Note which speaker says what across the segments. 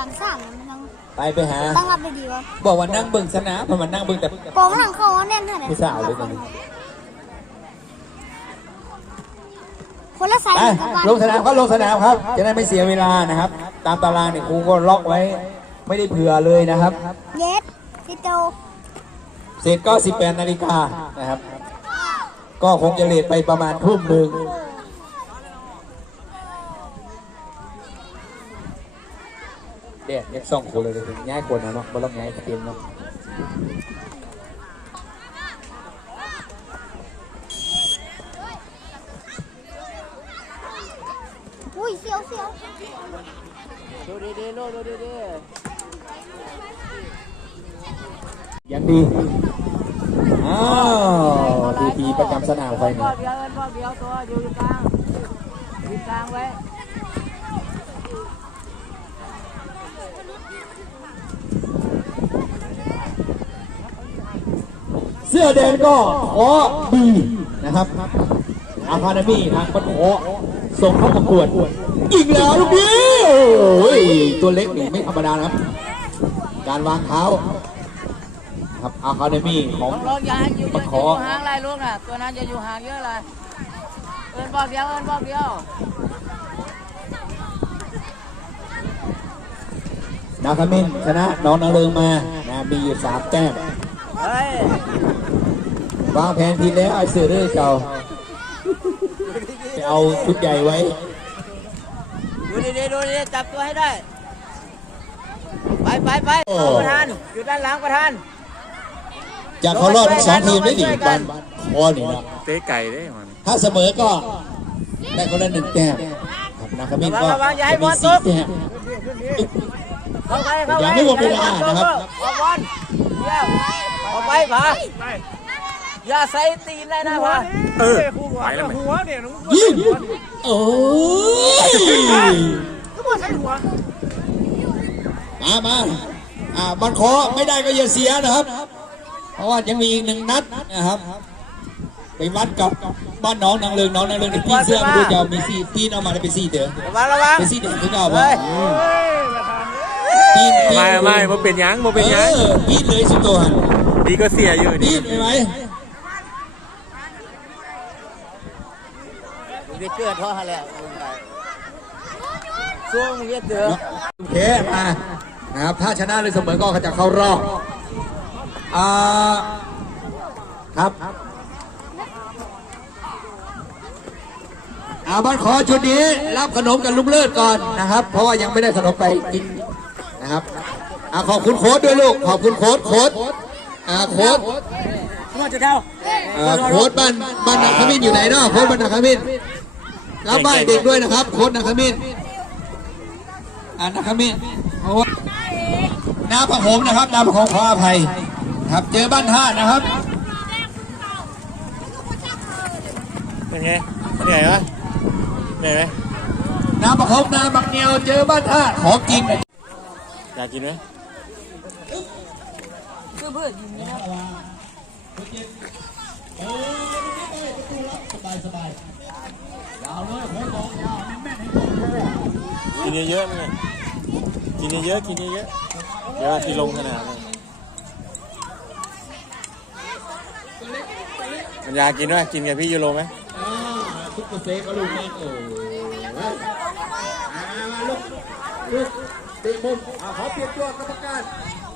Speaker 1: ลางสามมันยัง
Speaker 2: ไปไปหา
Speaker 1: ตั้งรับได้ดีวะ
Speaker 2: บอกว่านั่งเบิ่งสนามเพราะมันนั่งเบิ่งแต่
Speaker 1: โกงทางเขาแน่นเท่าไหร่
Speaker 2: ผู้สาวเลยตอนนี้
Speaker 1: คนละไซส์
Speaker 2: ไป
Speaker 1: กับบ้าน
Speaker 2: ลงสนามก็ลงสนามครับ จะได้ไม่เสียเวลานะครับ ตามตารางเนี่ยครูก็ล็อกไว้ ไม่ได้เผื่อเลยนะครับ
Speaker 1: เย็ดพี่โต
Speaker 2: เสร็จก็ 18นาฬิกานะครับ ก็คงจะเลทไปประมาณทุ่มหนึ่ง เด็กยังส่องคนเลยถึงย้ายคนนะเนาะบ่ต้องย้ายเกมเนาะ
Speaker 1: อุ้ยเสียวเสียว
Speaker 3: ดูดีๆลูกดูดี
Speaker 2: ยังดีอ้าวทีทีประจำสนามไฟ
Speaker 3: ๆ
Speaker 2: นี่
Speaker 3: พ่อเดียวเอิ้นพ่อเดียวตัวอยู่อยู่กลางอยู่กลางไว้
Speaker 2: เสื้อแดงก็ขอบีนะครับอาคาเดมี่ทางก็ขอส่งเข้าประกวดอีกแล้วลูกนี้โอ้ยตัวเล็กนี่ไม่ธรรมดานะครับ การวางเท้าครับอาคาเดมี่ของ
Speaker 3: ลงลงอย่าให้อยู่
Speaker 2: มา
Speaker 3: อย่า
Speaker 2: ข
Speaker 3: อห่างไรลูกน่ะตัวนั้นจะอยู่ห่างเยอะเลยเอิ้นพ่อเดียวเอิ้นพ่อเดียว
Speaker 2: นาคามินชนะน้องนาเริงมานะมีอยู่สามแต้ม
Speaker 3: เฮ้ยวา
Speaker 2: งแผนทีแล้วไอ้เสือเรื่อยเก่าจะเอาชุดใหญ่ไว้
Speaker 3: ดูดีๆดูดีๆจับตัวให้ได้ ไปไปไป
Speaker 2: โอ้
Speaker 3: ประธานอยู่ด้านหลังประธาน
Speaker 2: จะเขารอบทั้งสองทีมได้ดิบันคอนี่นะ
Speaker 4: เตะไก่ได้มัน
Speaker 2: ถ้าเสมอก็ได้คนละหนึ่งแต้มครับนาคามินก็
Speaker 3: ระวังอย่าให้
Speaker 2: จะ
Speaker 3: บ
Speaker 2: มี
Speaker 3: อลต
Speaker 2: สี่
Speaker 3: ก
Speaker 2: แต้ม
Speaker 3: เข้าไปเข้าไป
Speaker 2: ยังไม่หมดเวลานะครับ
Speaker 3: ออกบอลเยี่ยมออกไปผาอย่าใส่ตีนเลยนะผา
Speaker 4: เออไปแล้วไหม
Speaker 2: ยิงโอ้ยมามาอ่าบันคอไม่ได้ก็อย่าเสียนะครับ เพราะว่ายังมีอีกหนึ่งนัดนะครับ ไปวัดกับบ้านน้องนางเลิงน้องนางเลิงในพี่เสื้อไม่รู้จะเอามีซี่พี่เอามาได้เป็นซี่เด้อ
Speaker 3: ระวังระวัง
Speaker 2: เป็นซี่เด้อคือเอาบ่
Speaker 3: เฮ้ย
Speaker 2: ปีนปีน
Speaker 4: ไม่ไม่บ่เป็นหยังบ่เป็นหยัง
Speaker 2: ออปีนเลยสุดตัวหัน
Speaker 4: ดีก็เสียอยู่
Speaker 2: ปี
Speaker 4: ดี
Speaker 2: นไปไหม
Speaker 3: đi chưa thôi hả lẹ xuống biết được
Speaker 2: โอเคมานะครับถ้าชนะหรือเสมอก็จะเข้ารอบอ่าครับอาบ้านขอชุดนี้รับขนมกับลุงเลิศก่อนนะครับ เพราะว่ายังไม่ได้ขนมไปกิน นะครับอ่าขอบคุณโค้ดด้วยลูก ขอบคุณโค้ดโค้ดอ่าโค้ด
Speaker 3: mà chưa theo
Speaker 2: เอ่อโค้ดบ้านบ้านนาคามินอยู่ไหนเนาะโค้ดบ้านนาคามินรับบ้านเด็กด้วยนะครับ โค้ดนาคามินอ่านาคามินโอ้น้าประหงนะครับน้าประหงขออภัยครับเจอบ้านท่านะครับ
Speaker 4: เป็นไงเหนื่อยไหมเหนื่อยไหม
Speaker 2: น้าประหงน้าบักเนียวเจอบ้านท่าขอกิน
Speaker 4: อยากกินไหม
Speaker 3: cứ bước
Speaker 4: กินเยอะๆมั้ยกินเยอะๆกินเยอะๆเดี๋ยวที่ลงสนามเลยมันยากินด้วยกินกับพี่ยูโรไหม
Speaker 2: ทุกเปอร์เซ็นต์ก็ลูกนี่โอ้ลูกลูก ตีมุมอ่าขอเปลี่ยนตัวกรรมการ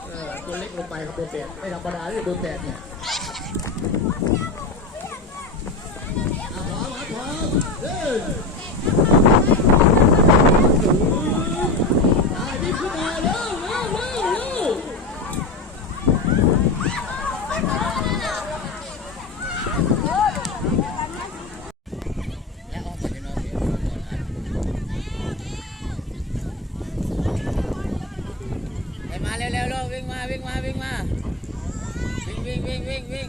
Speaker 2: เออตัวเล็กลงไปครับเบอร์แปดไม่ธรรมดาเลยเบอร์แปดเนี่ยอ่าขวาขวาขวาเดินอ่าดิ้นขึ้นมาเร็วเร็วเร็วเร็ว
Speaker 3: Em mà leo leo leo วิ่ง มาวิ่งมาวิ่งมาวิ่งวิ่งวิ่งวิ่งวิ่ง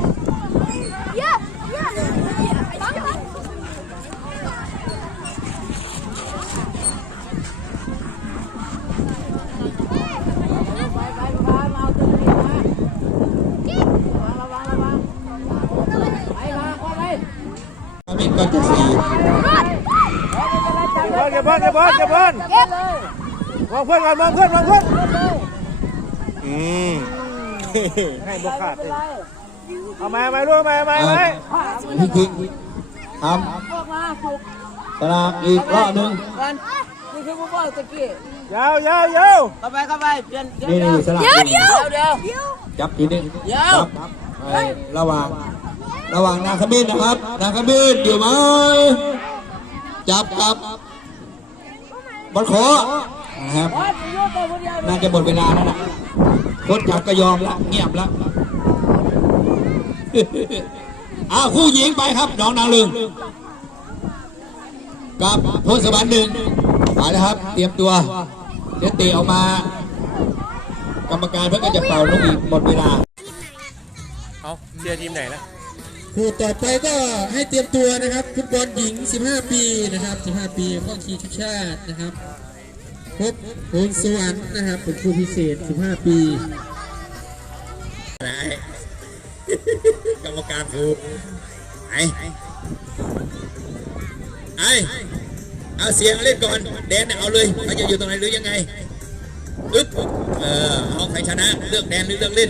Speaker 1: ก็
Speaker 2: จะสี่
Speaker 4: เก็บบอลเก็บบอลเก็บบอลเก็บบอลมองเพื่อนก่อนมองเพื่อนมองเพื่อนอืมให้บกขาดเลยเอาไหมเอาไหมลูกเอาไหมเอาไหมเอาไหม
Speaker 2: พี่คิงทำตารางอีกรอบหนึ่ง
Speaker 3: กันนี่คือผู้บอลตะกี้
Speaker 4: ยาวยาวยาว
Speaker 3: เข้าไปเข้าไปเปลี่ยนเดี๋ยว
Speaker 2: นี่
Speaker 3: เดี๋ยว
Speaker 2: นี่สลับ
Speaker 3: เดี๋ยวเดี๋ยวเดี๋ยว
Speaker 2: จับทีหนึง
Speaker 3: เดี๋ยว
Speaker 2: จับไอ้ระหว่าง ระหว่างนาคามินนะครับ นาคามินอยู่ไหมจับกับบอลขอนะครับน่าจะหมดเวลาแล้วนะคนจับก็ยอมละเงียบละอ้าวคู่หญิงไปครับน้องนางลึงกับพลสวรรค์หนึ่งไปแล้วครับ เตรียมตัวเดี๋ยวเตะออกมา กรรมการเพื่อก็จะเป่าลูกอีกหมดเวลา
Speaker 4: เอาเชียร์ทีมไหนนะ
Speaker 2: คู่ต่อไปก็ให้เตรียมตัวนะครับฟุตบอลหญิง 15 ปีนะครับ 15 ปีข้อคีชุดชาตินะครับพบพลสวรรค์นะครับเป็นครูพิเศษ 15 ปีไหนกรรมการครูไอ้ไอ้เอาเสียงเล่นก่อนแดนเนี่ยเอาเลยเขาจะอยู่ตรงไหนหรือยังไงอึ๊บเออเอาใครชนะเลือกแดนหรือเลือกเล่น